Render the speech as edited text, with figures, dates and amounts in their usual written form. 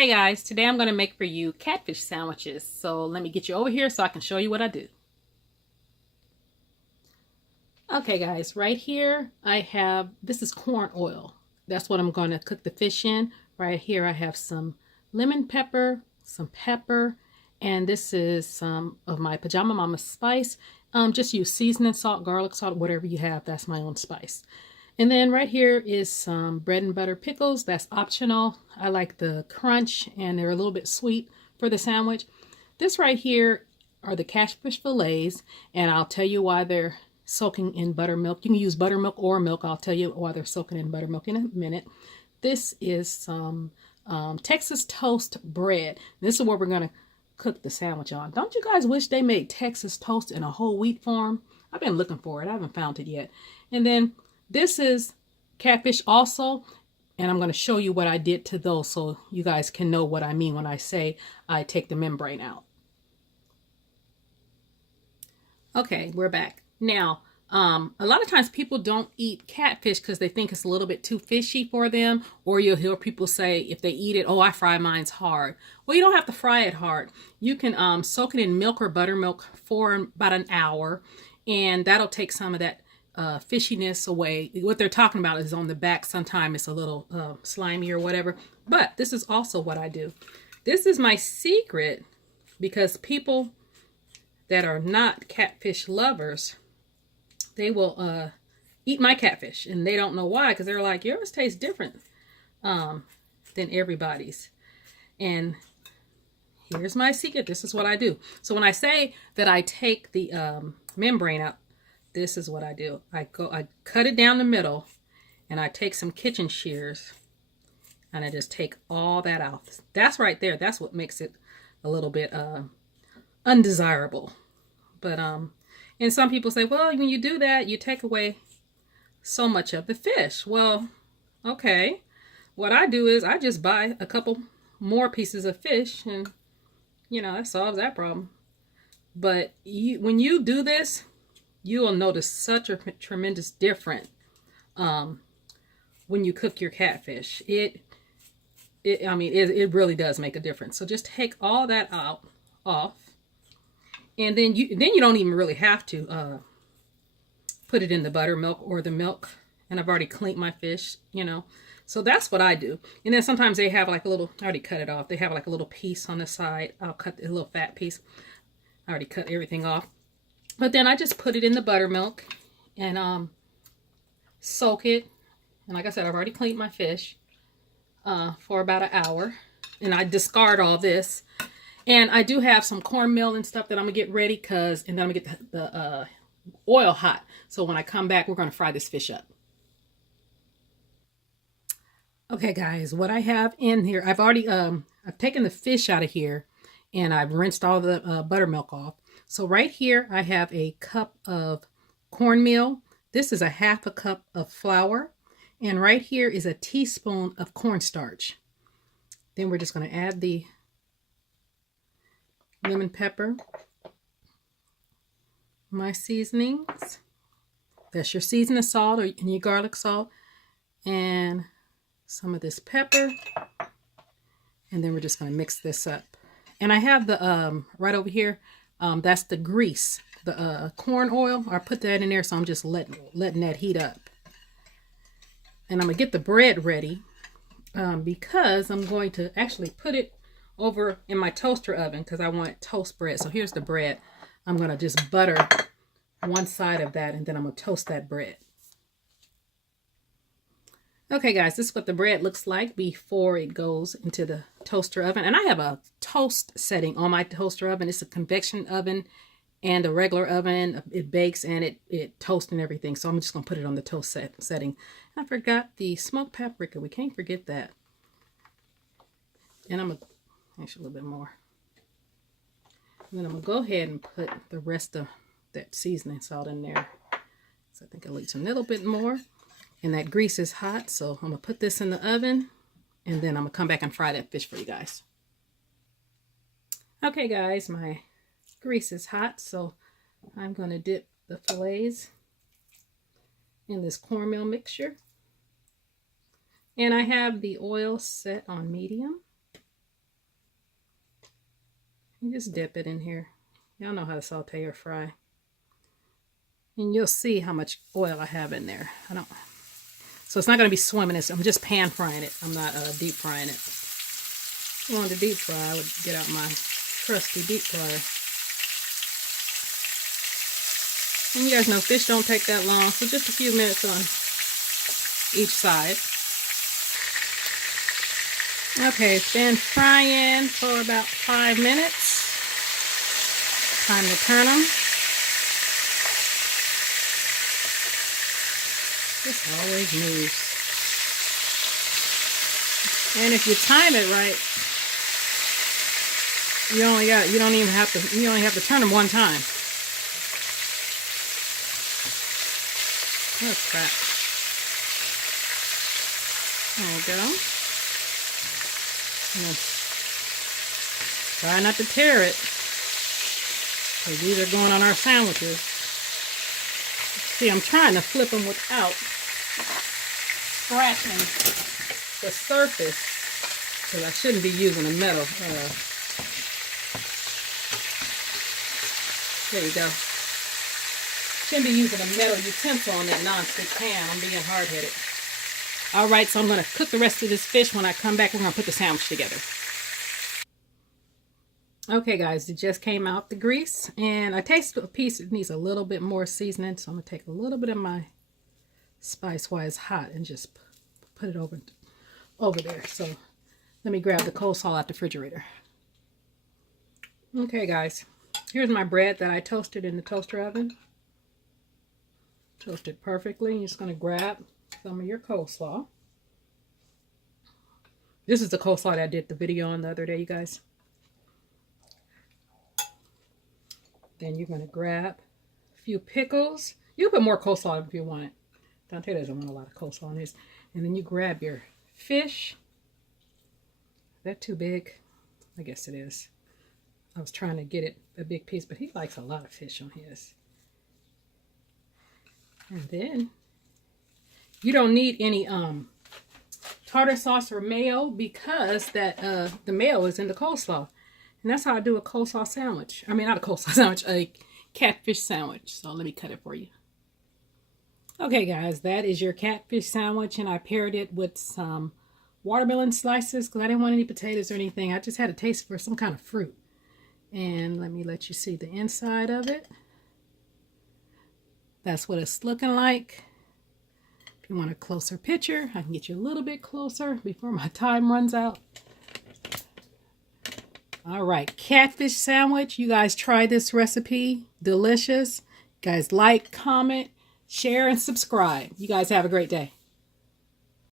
Hey guys, today I'm going to make for you catfish sandwiches. So let me get you over here so I can show you what I do. Okay guys, right here I have, this is corn oil. That's what I'm going to cook the fish in. Right here I have some lemon pepper, some pepper, and this is some of my Pajama Mama spice. Just use seasoning, salt, garlic salt, whatever you have. That's my own spice. And then right here is some bread and butter pickles. That's optional. I like the crunch and they're a little bit sweet for the sandwich. This right here are the catfish fillets, and I'll tell you why they're soaking in buttermilk. You can use buttermilk or milk. I'll tell you why they're soaking in buttermilk in a minute. This is some Texas toast bread. This is what we're going to cook the sandwich on. Don't you guys wish they made Texas toast in a whole wheat form? I've been looking for it. I haven't found it yet. And then this is catfish also, and I'm going to show you what I did to those so you guys can know what I mean when I say I take the membrane out. Okay, we're back. Now, a lot of times people don't eat catfish because they think it's a little bit too fishy for them, or you'll hear people say if they eat it, oh, I fry mine's hard. Well, you don't have to fry it hard. You can soak it in milk or buttermilk for about an hour, and that'll take some of that fishiness away. What they're talking about is on the back. Sometimes it's a little slimy or whatever. But this is also what I do. This is my secret, because people that are not catfish lovers, they will eat my catfish, and they don't know why, because they're like, yours tastes different than everybody's. And here's my secret. This is what I do. So when I say that I take the membrane out, this is what I do. I cut it down the middle, and I take some kitchen shears, and I just take all that out. That's right there. That's what makes it a little bit undesirable. But and some people say, well, when you do that, you take away so much of the fish. Well, okay. What I do is I just buy a couple more pieces of fish, and you know, that solves that problem. But when you do this, you will notice such a tremendous difference when you cook your catfish. It really does make a difference. So just take all that off, and then you don't even really have to put it in the buttermilk or the milk. And I've already cleaned my fish, you know. So that's what I do. And then sometimes they have like a little, I already cut it off. They have like a little piece on the side. I'll cut a little fat piece. I already cut everything off. But then I just put it in the buttermilk and soak it. And like I said, I've already cleaned my fish for about an hour. And I discard all this. And I do have some cornmeal and stuff that I'm going to get ready, and then I'm going to get the oil hot. So when I come back, we're going to fry this fish up. Okay, guys, what I have in here, I've already I've taken the fish out of here, and I've rinsed all the buttermilk off. So right here, I have a cup of cornmeal. This is a half a cup of flour. And right here is a teaspoon of cornstarch. Then we're just going to add the lemon pepper, my seasonings. That's your seasoning salt or your garlic salt. And some of this pepper. And then we're just going to mix this up. And I have the, right over here, that's the grease, the corn oil. I put that in there, so I'm just letting that heat up. And I'm going to get the bread ready because I'm going to actually put it over in my toaster oven because I want toast bread. So here's the bread. I'm going to just butter one side of that, and then I'm going to toast that bread. Okay, guys, this is what the bread looks like before it goes into the toaster oven. And I have a toast setting on my toaster oven. It's a convection oven and a regular oven. It bakes and it toasts and everything. So I'm just going to put it on the toast setting. I forgot the smoked paprika. We can't forget that. And I'm going to, actually a little bit more. And then I'm going to go ahead and put the rest of that seasoning salt in there. So I think I'll eat a little bit more. And that grease is hot, so I'm going to put this in the oven, and then I'm going to come back and fry that fish for you guys. Okay, guys, my grease is hot, so I'm going to dip the fillets in this cornmeal mixture. And I have the oil set on medium. You just dip it in here. Y'all know how to saute or fry. And you'll see how much oil I have in there. So it's not going to be swimming. I'm just pan frying it. I'm not deep frying it. If I wanted to deep fry, I would get out my trusty deep fryer. And you guys know fish don't take that long, so just a few minutes on each side. Okay, it's been frying for about 5 minutes. Time to turn them. This always moves. And if you time it right, you only have to turn them one time. Oh crap. There we go. Try not to tear it, because these are going on our sandwiches. See, I'm trying to flip them without scratching the surface, because I shouldn't be using a metal. There you go. Shouldn't be using a metal utensil on that non-stick pan. I'm being hard-headed. Alright, so I'm going to cook the rest of this fish. When I come back, we're going to put the sandwich together. Okay, guys, it just came out the grease. And I tasted a piece that needs a little bit more seasoning. So I'm going to take a little bit of my spice while it's hot and just put it over there. So let me grab the coleslaw out the refrigerator. Okay, guys. Here's my bread that I toasted in the toaster oven. Toasted perfectly. You're just going to grab some of your coleslaw. This is the coleslaw that I did the video on the other day, you guys. Then you're going to grab a few pickles. You can put more coleslaw if you want it. Dante doesn't want a lot of coleslaw on his. And then you grab your fish. Is that too big? I guess it is. I was trying to get it a big piece, but he likes a lot of fish on his. And then you don't need any tartar sauce or mayo, because that the mayo is in the coleslaw. And that's how I do a coleslaw sandwich. I mean, not a coleslaw sandwich, a catfish sandwich. So let me cut it for you. Okay, guys, that is your catfish sandwich, and I paired it with some watermelon slices because I didn't want any potatoes or anything. I just had a taste for some kind of fruit. And let you see the inside of it. That's what it's looking like. If you want a closer picture, I can get you a little bit closer before my time runs out. All right, catfish sandwich. You guys try this recipe. Delicious. You guys like, comment, share, and subscribe. You guys have a great day.